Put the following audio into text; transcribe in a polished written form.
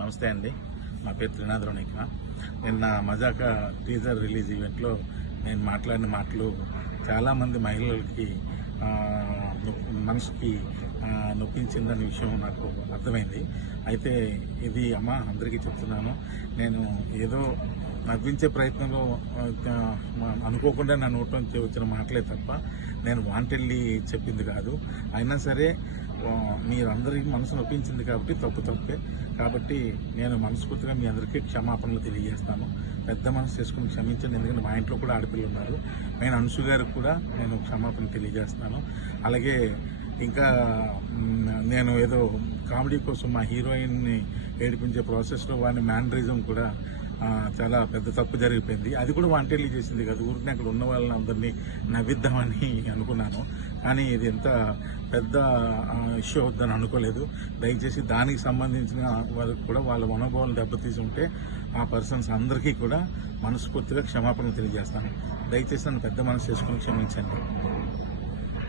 నమస్తే అండి. నా పేరు త్రినాథ్ రోనిక. నిన్న మజాక టీజర్ రిలీజ్ ఈవెంట్లో నేను మాట్లాడిన మాటలు చాలామంది మహిళలకి మనసుకి నొప్పించిందనే విషయం నాకు అర్థమైంది. అయితే ఇది అందరికీ చెప్తున్నాను. నేను ఏదో నవ్వించే ప్రయత్నంలో అనుకోకుండా నా నోట్ నుంచి వచ్చిన మాటలే తప్ప నేను వాంటెళ్ళి చెప్పింది కాదు. అయినా సరే మీరందరికీ మనసు నొప్పించింది కాబట్టి తప్పే. కాబట్టి నేను మనస్ఫూర్తిగా మీ అందరికీ క్షమాపణలు తెలియజేస్తాను. పెద్ద మనసు చేసుకుని క్షమించండి. ఎందుకంటే మా ఇంట్లో కూడా ఆడపిల్లలు ఉన్నారు. నేను అనుసు గారికి కూడా నేను క్షమాపణ తెలియజేస్తాను. అలాగే ఇంకా నేను ఏదో కామెడీ కోసం మా హీరోయిన్ని ఏడిపించే ప్రాసెస్లో వాడిని మ్యానరిజం కూడా చాలా పెద్ద తప్పు జరిగిపోయింది. అది కూడా వాంటెళ్ళి చేసింది కదా. ఊరికి అక్కడ ఉన్న వాళ్ళని అందరినీ నవ్విద్దామని అనుకున్నాను. కానీ ఇది ఎంత పెద్ద ఇష్యూ అవుద్దని అనుకోలేదు. దయచేసి దానికి సంబంధించిన వాళ్ళకి కూడా వాళ్ళ మనోభావాలు దెబ్బతీసి ఉంటే ఆ పర్సన్స్ అందరికీ కూడా మనస్ఫూర్తిగా క్షమాపణ తెలియజేస్తాను. దయచేసి నన్ను పెద్ద మనసు చేసుకుని క్షమించండి.